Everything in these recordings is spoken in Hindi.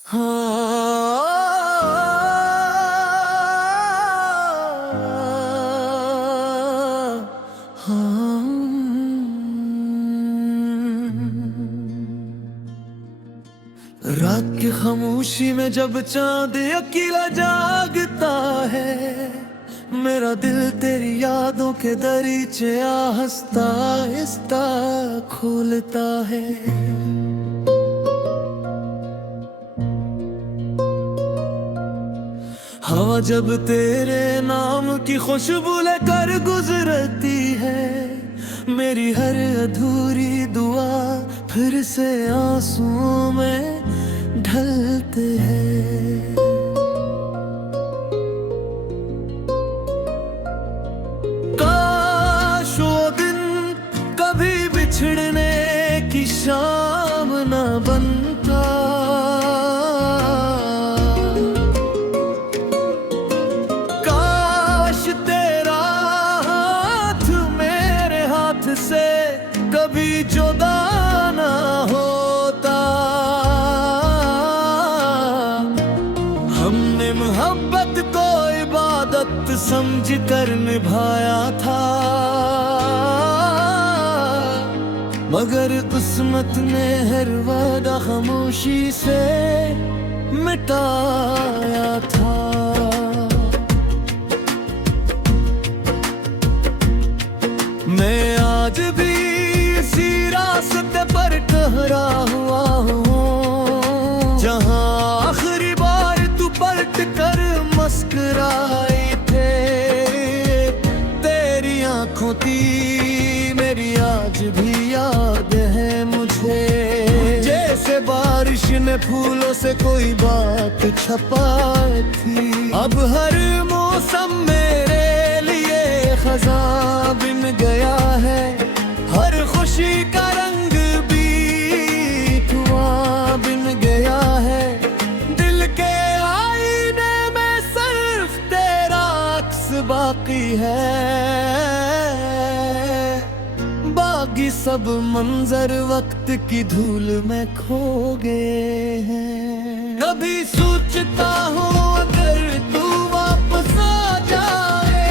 रात की खामोशी में जब चांद अकेला जागता है, मेरा दिल तेरी यादों के दरीचे आहिस्ता आहिस्ता खोलता है। हवा जब तेरे नाम की खुशबू लेकर गुजरती है, मेरी हर अधूरी दुआ फिर से आंसुओं में ढलते हैं। काश वो दिन कभी बिछड़ने की शाम न बनता, काश तेरा हाथ मेरे हाथ से कभी जुदा न होता। हमने मोहब्बत को इबादत समझ कर निभाया था, मगर किस्मत ने हर वादा खामोशी से मिटाया था। मैं आज भी इसी रास्ते पर ठहरा हुआ हूँ, जहाँ आखिरी बार तू पलट कर मुस्कुराए थे। तेरी आंखों की मेरी आज भी याद है मुझे, जैसे बारिश ने फूलों से कोई बात छुपाई थी। अब हर मौसम मेरे लिए खज़ां बिन गया है, हर खुशी का रंग भी धुआं बिन गया है। दिल के आईने में सिर्फ तेरा अक्स बाकी है, बाकी सब मंजर वक्त की धूल में खो गए हैं। कभी सोचता हूँ अगर तू वापस आ जाए,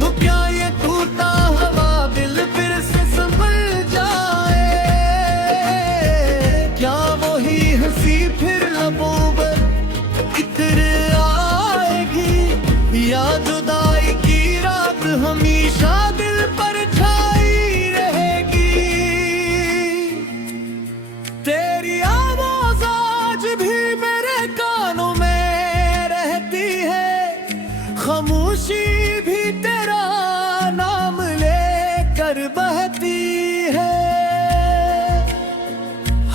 तो क्या ये टूटा हवा दिल फिर से संभल जाए। क्या वही हंसी फिर लबों पर इतर आएगी, या जुदाई की रात हमेशा दिल पर छाई रहेगी। तेरी आवाज आज भी मेरे कानों में रहती है, खामोशी भी तेरा नाम लेकर बहती है।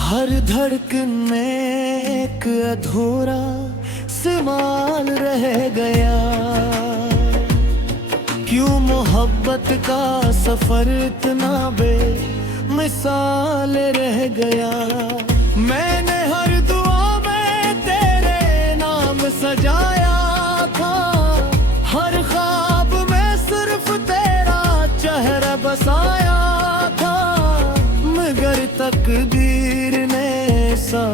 हर धड़कन में एक अधूरा सवाल रह गया, क्यों मोहब्बत का सफर इतना बेमिसाल रह गया। मैंने हर दुआ में तेरे नाम सजाया था, हर ख्वाब में सिर्फ तेरा चेहरा बसाया था, मगर तकदीर ने सा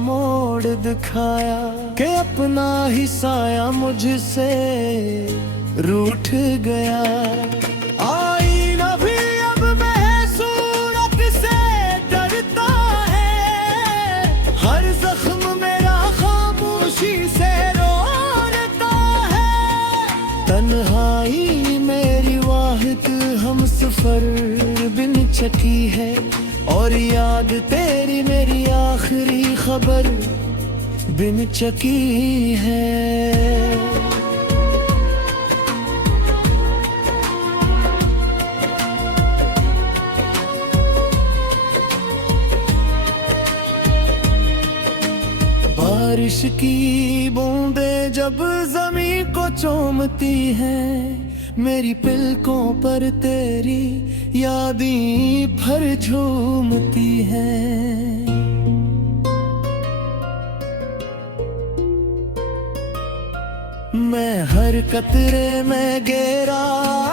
मोड़ दिखाया कि अपना ही साया मुझसे रूठ गया। आईना भी अब मैं सूरत से डरता है, हर जख्म मेरा खामोशी से रोता है। तन्हाई मेरी वाहिद हम सफर बिन चकी है, और याद तेरी मेरी आखिरी खबर बिन चकी है। बारिश की बूंदें जब जमीन को चूमती हैं, मेरी पलकों पर तेरी यादें भर झूमती हैं। मैं हर कतरे में गहरा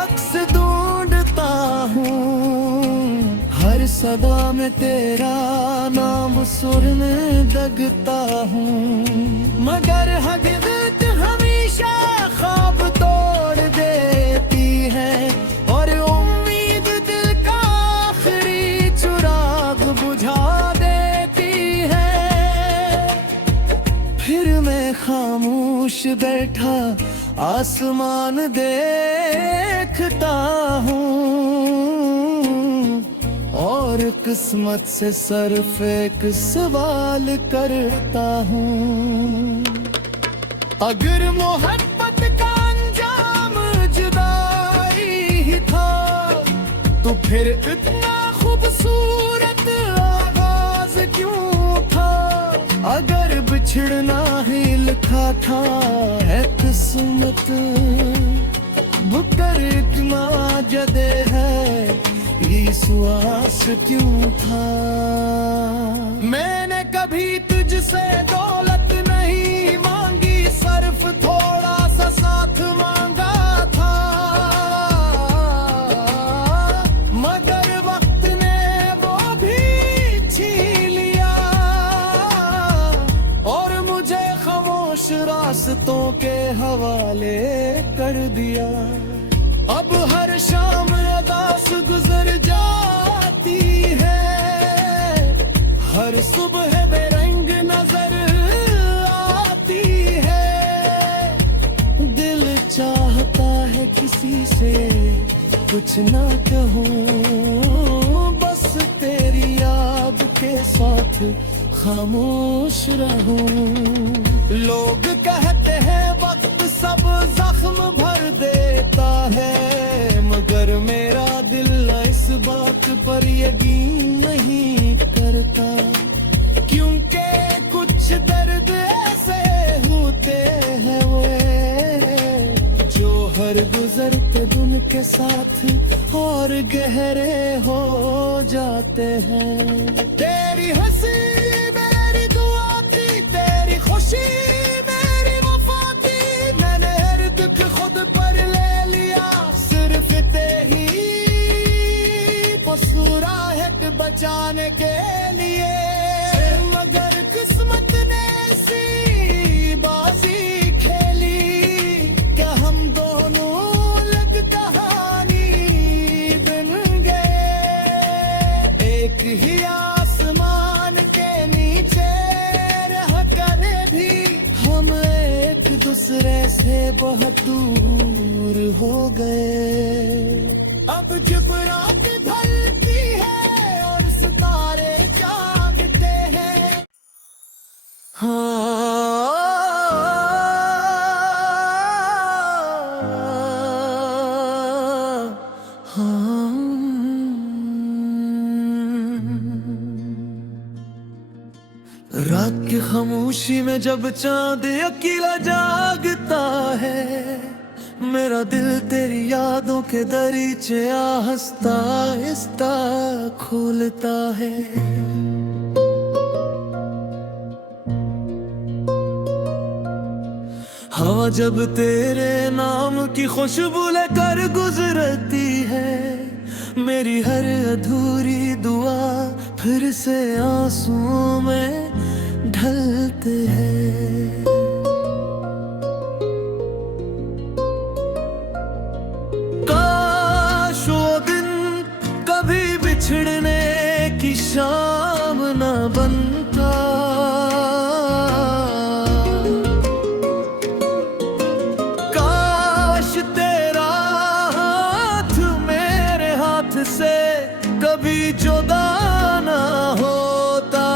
अक्स ढूंढता हूँ, हर सदा में तेरा नाम सुर में दगता हूँ, मगर हकीकत हमेशा ख्वाब तोड़ देती है और उम्मीद दिल का आखिरी चिराग बुझा देती है। फिर मैं खामोश बैठा आसमान देखता हूँ और किस्मत से सिर्फ एक सवाल करता हूँ, अगर मोहब्बत का अंजाम जुदाई ही था तो फिर इतना खूबसूरत आगाज क्यों था। अगर बिछड़ना ही लिखा था है किस्मत, बुकर इतना जदे है विश्वास क्यों था। मैंने कभी तुझसे दौलत नहीं मांगी, सिर्फ थोड़ा सा साथ मांगा था, मगर वक्त ने वो भी छीन लिया और मुझे खामोश रास्तों के हवाले कर दिया। अब हर शाम अदास गुजर जाती है, हर सुबह बेरंग नजर आती है। दिल चाहता है किसी से कुछ ना कहूँ, बस तेरी याद के साथ खामोश रहूं। लोग कहते हैं वक्त सब जख्म भर देता है, मगर मेरा दिल इस बात पर यकीन नहीं करता, क्योंकि कुछ दर्द ऐसे होते हैं वो जो हर गुजरते दिन के साथ और गहरे हो जाते हैं। तेरी हंसी मेरी दुआ थी, तेरी खुशी मेरी वफा थी, मैंने हर दुख खुद पर ले लिया, सिर्फ तेरी मुस्कुराहट बचाने के लिए। मगर किस्मत ने ऐसी बाजी खेली क्या हम दोनों लग कहानी बन गए। एक ही आसमान के नीचे रह कर भी हम एक दूसरे से बहुत दूर हो गए। अब जब रात ढलती है और सितारे जागते हैं, रात की खामोशी में जब चांद अकेला जागता है, मेरा दिल तेरी यादों के दरीचे आहिस्ता आहिस्ता खोलता है। हवा जब तेरे नाम की खुशबू लेकर गुजरती है, मेरी हर अधूरी दुआ फिर से आंसुओं में ढलते हैं। काश वो दिन कभी बिछड़ने की शाम न बनता, काश तेरा हाथ मेरे हाथ से कभी जुदा ना होता।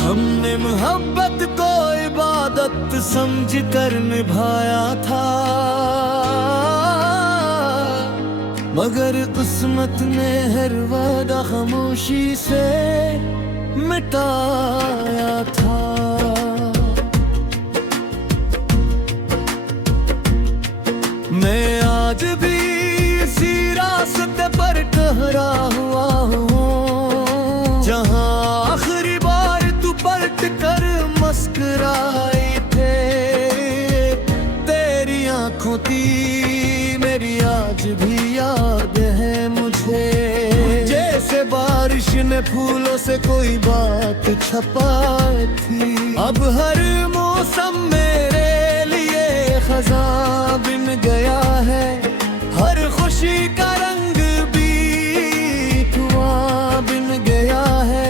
हमने मोहब्बत को इबादत समझ कर निभाया था, मगर किस्मत ने हर वादा खामोशी से मिटाया था। मैं आज भी इसी रास्ते पर ठहरा हुआ हूँ, जहाँ आखिरी बार तू पलट कर मुस्कुराए थे। तेरी आंखों की मेरी आज भी याद है, ने फूलों से कोई बात छपाई थी। अब हर मौसम मेरे लिए खज़ां बिन गया है, हर खुशी का रंग भी धुआं बिन गया है।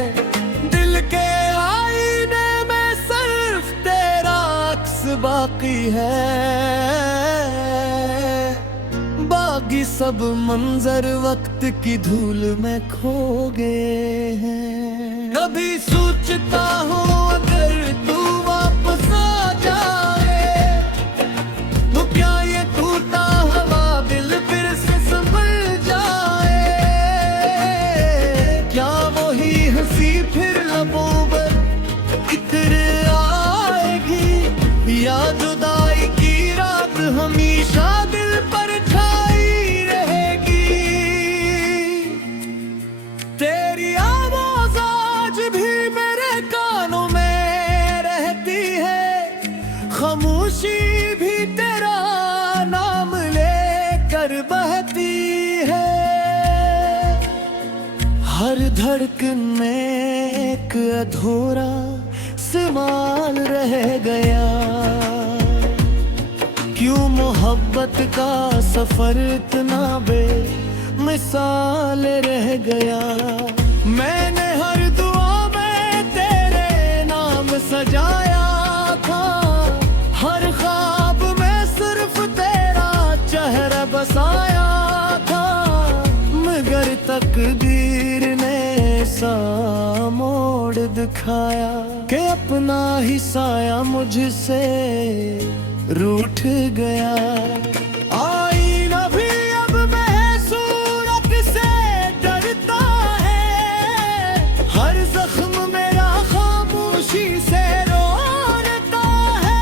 दिल के आईने में सिर्फ तेरा अक्स बाकी है, बाकी सब मंजर वक्त की धूल में खो गए हैं। कभी सोचता हूँ अगर तू वापस आ जाए तो क्या ये टूटा हवा दिल फिर से संभल जाए। क्या वही हंसी फिर लबों पर इतर आएगी, या जुदाई की रात हमेशा दिल पर तेरी आवाज़ आज भी मेरे कानों में रहती है, खामोशी भी तेरा नाम लेकर बहती है। हर धड़कन में एक अधूरा सवाल रह गया, क्यों मोहब्बत का सफर इतना बेमिसाल रह गया। मैंने हर दुआ में तेरे नाम सजाया था, हर ख्वाब में सिर्फ तेरा चेहरा बसाया था, मगर तकदीर ने सा मोड़ दिखाया कि अपना ही साया मुझसे रूठ गया। आईना भी अब मैं सूरत से डरता है, हर जख्म मेरा खामोशी से रोता है।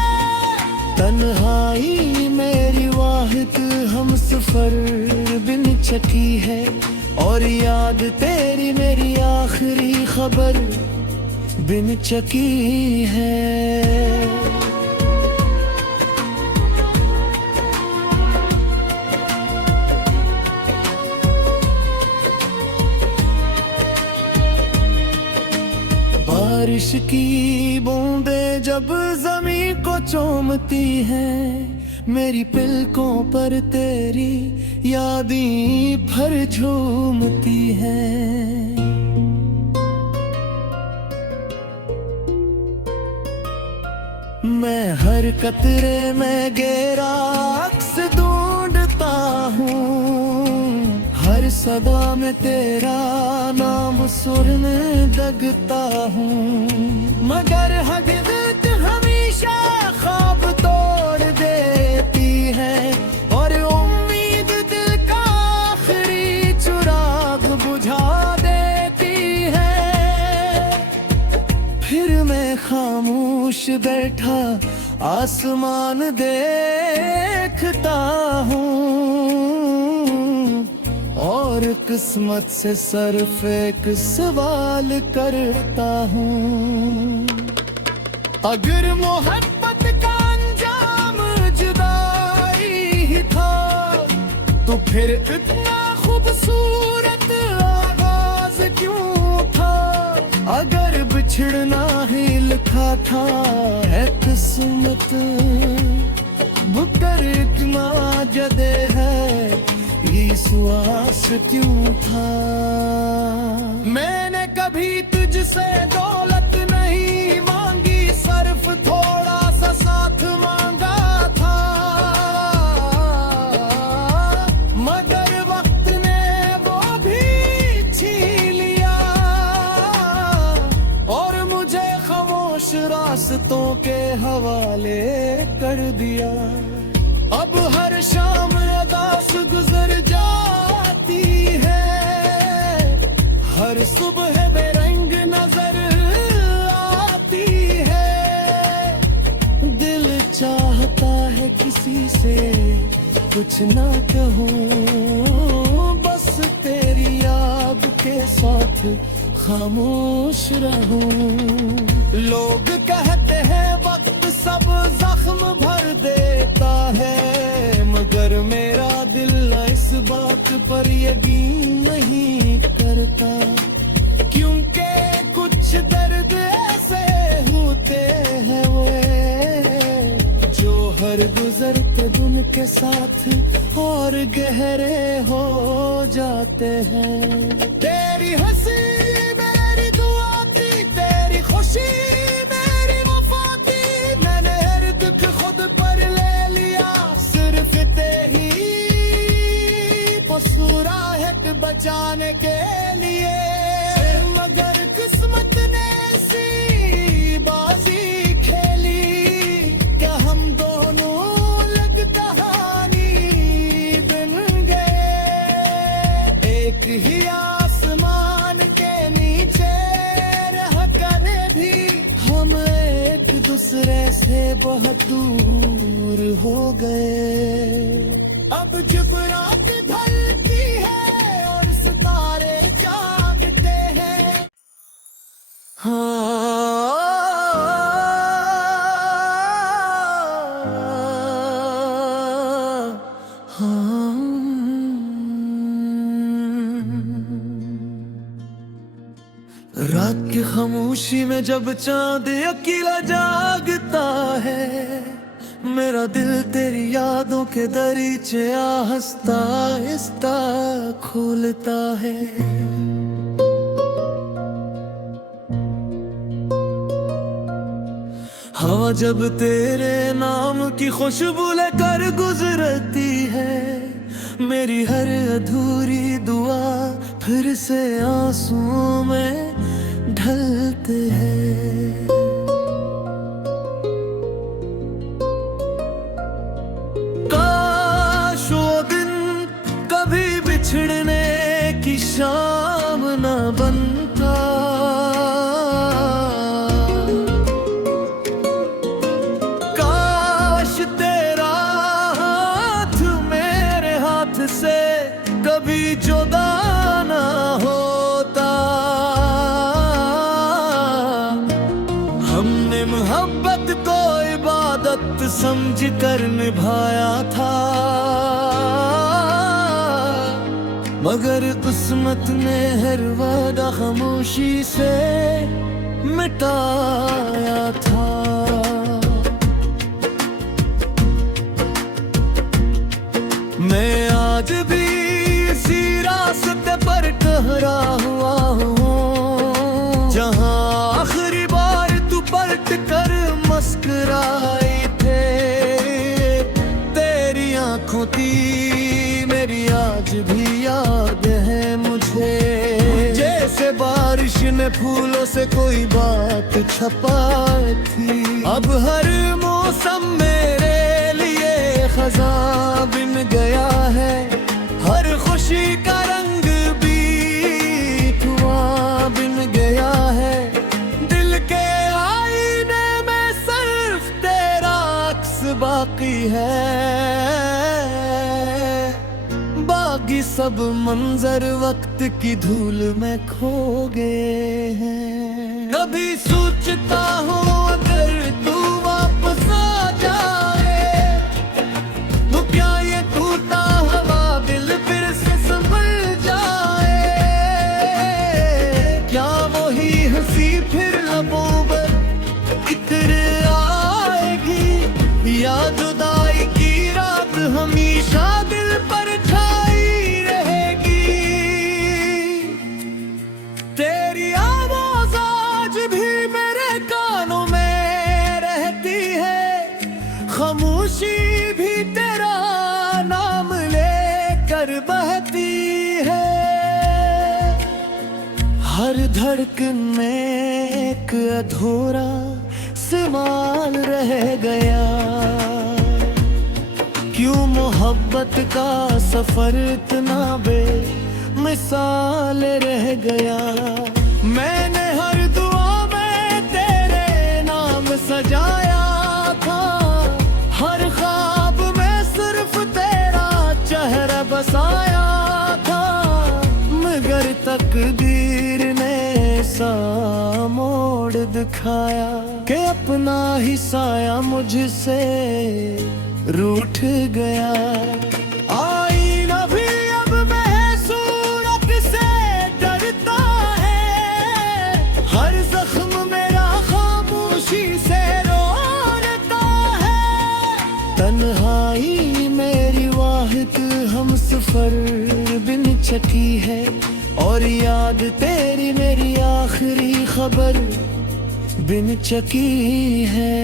तन्हाई मेरी वाहिद हम सफर बिन चकी है, और याद तेरी मेरी आखिरी खबर बिन चकी है। बारिश की बूंदें जब जमीन को चूमती हैं, मेरी पलकों पर तेरी यादें फिर झूमती हैं। मैं हर कतरे में गहरा अक्स ढूंढता हूँ, हर सदा में तेरा नाम सुर में दगता हूँ, मगर हकीकत हमेशा ख्वाब तोड़ देती है, और उम्मीद दिल का आखिरी चिराग बुझा देती है। फिर मैं खामोश बैठा आसमान देखता हूँ, और किस्मत से सिर्फ एक सवाल करता हूँ। अगर मोहब्बत का अंजाम जुदाई ही था, तो फिर इतना खूबसूरत आगाज क्यों था। अगर बिछड़ना ही लिखा था है किस्मत, बुकर इतना जदे है विश्वास क्यों था। मैंने कभी तुझसे दौलत नहीं मांगी, सिर्फ थोड़ा सा साथ मांगा था, मगर वक्त ने वो भी छीन लिया, और मुझे खामोश रास्तों के हवाले कर दिया। अब हर शाम अदास गुजर जाती है, हर सुबह बेरंग नजर आती है। दिल चाहता है किसी से कुछ ना कहूँ, बस तेरी याद के साथ खामोश रहूं। लोग कहते हैं वक्त सब जख्म भर देता है, मगर मेरा दिल इस बात पर यकीन नहीं करता। क्यों के साथ और गहरे हो जाते हैं। तेरी हंसी मेरी दुआ थी, तेरी खुशी मेरी वफा थी। मैंने हर दुख खुद पर ले लिया, सिर्फ तेरी मुस्कुराहट बचाने के लिए। मगर किस्मत ने ऐसी बाजी खेली, क्या हम दोनों लग कहानी बन गए। एक ही आसमान के नीचे रह कर भी हम एक दूसरे से बहुत दूर हो गए। अब जब रात ढलती है और सितारे जागते हैं, रात की खामोशी में जब चांद अकेला जागता है, मेरा दिल तेरी यादों के दरीचे आहिस्ता आहिस्ता खोलता है। हवा जब तेरे नाम की खुशबू लेकर गुजरती है, मेरी हर अधूरी दुआ फिर से आंसुओं में ढलते हैं। काश वो दिन कभी बिछड़ने की शाम न बनता, काश तेरा हाथ मेरे हाथ से कभी जुदा न होता। हमने मोहब्बत को इबादत समझ कर निभाया था, मगर किस्मत ने हर वादा खामोशी से मिटाया था। मैं आज भी इसी रास्ते पर ठहरा हुआ हूँ, जहाँ आखिरी बार तू पलट कर मुस्कुराए थे। तेरी आंखों की मेरी आज भी याद है मुझे, जैसे बारिश ने फूलों से कोई बात छुपाई थी। अब हर मौसम मेरे लिए खज़ां बिन गया है, हर खुशी का रंग भी धुआं बिन गया है। दिल के आईने में सिर्फ तेरा अक्स बाकी है, बाकी सब मंजर वक्त की धूल में खो गए हैं। कभी सोचता हूँ अगर तू वापस आ जाए, तो क्या ये टूटा हवा दिल फिर से संभल जाए। क्या वही हंसी फिर लबों पर इतर आएगी, या जुदाई की रात हमेशा दिल पर छाई रहेगी। तेरी आवाज आज भी मेरे कानों में रहती है, खामोशी भी तेरा नाम लेकर बहती है। हर धड़कन में एक अधूरा सवाल रह गया, क्यों मोहब्बत का सफर इतना बेमिसाल रह गया। मैंने हर दुआ में तेरे नाम सजाया था, हर ख्वाब में सिर्फ तेरा चेहरा बसाया था, मगर तकदीर ने सा मोड़ दिखाया कि अपना ही साया मुझसे रूठ गया। आईना भी अब मैं सूरत से डरता है, हर जख्म मेरा खामोशी से रोता है। तन्हाई में चकी है, और याद तेरी मेरी आखिरी खबर बिन चकी है।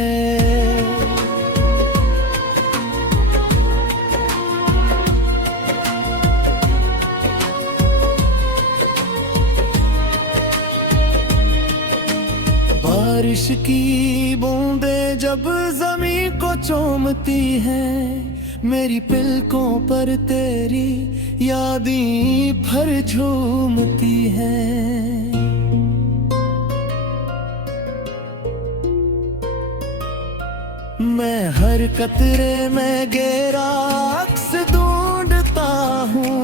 बारिश की बूंदें जब जमीन को चूमती हैं, मेरी पलकों पर तेरी यादें भर झूमती हैं। मैं हर कतरे में गहरा अक्स ढूंढता हूँ,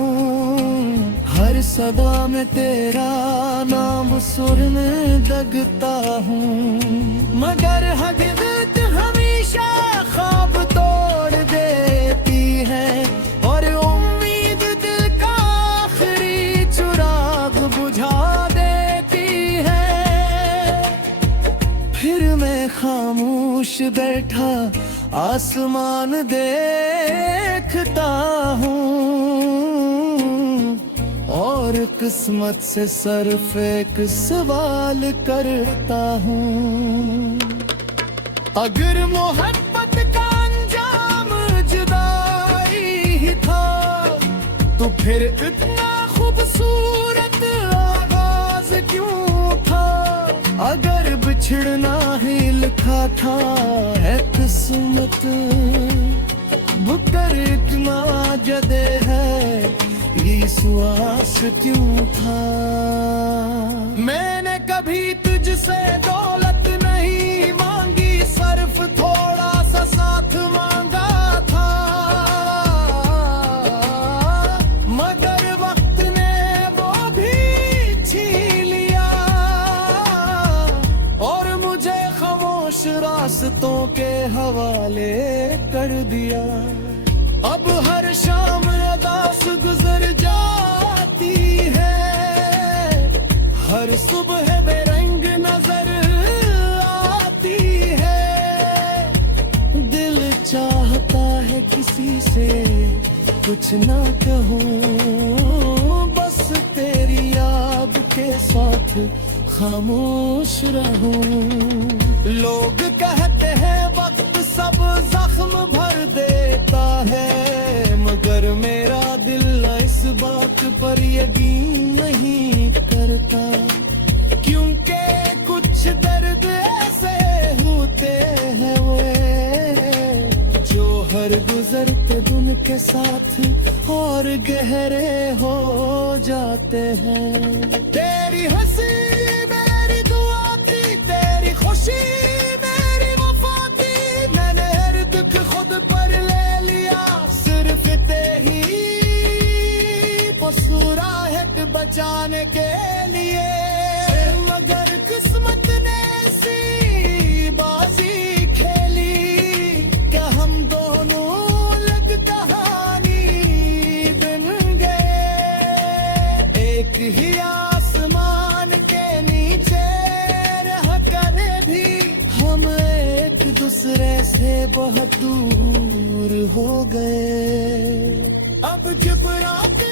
हर सदा में तेरा नाम सुर में दगता हूँ, मगर हकीकत हमेशा ख्वाब तोड़ देती है, और उम्मीद दिल का आखिरी चिराग बुझा देती है। फिर मैं खामोश बैठा आसमान देखता हूँ, और किस्मत से सिर्फ एक सवाल करता हूँ। अगर मोहब्बत का अंजाम जुदाई ही था, तो फिर इतना खूबसूरत आगाज क्यों था? अगर बिछड़ना ही लिखा था है किस्मत, बुकर इतना जदे है ये सुआस क्यों था? मैंने कभी तुझसे दौलत नहीं मांगी, सिर्फ थोड़ा सा साथ मांगा था, मगर वक्त ने वो भी छीन लिया, और मुझे खामोश रास्तों के हवाले कर दिया। अब हर शाम अदास गुजर जाती है, हर सुबह बेरंग नजर आती है। दिल चाहता है किसी से कुछ ना कहूँ, बस तेरी याद के साथ खामोश रहूं। लोग कहते हैं वक्त सब जख्म भर देता है, मगर मेरा दिल इस बात पर यकीन नहीं करता, क्योंकि कुछ दर्द ऐसे होते हैं वो जो हर गुजरते दिन के साथ और गहरे हो जाते हैं। तेरी हंसी मेरी दुआ थी, तेरी खुशी मेरी वफा थी, मैंने हर दुख खुद पर ले लिया, सिर्फ तेरी मुस्कुराहट बचाने के लिए। मगर किस्मत ने ऐसी बाजी खेली, क्या हम दोनों लग कहानी बन गए। एक ही आसमान के नीचे रह कर भी हम एक दूसरे से बहुत दूर हो गए। अब जब रात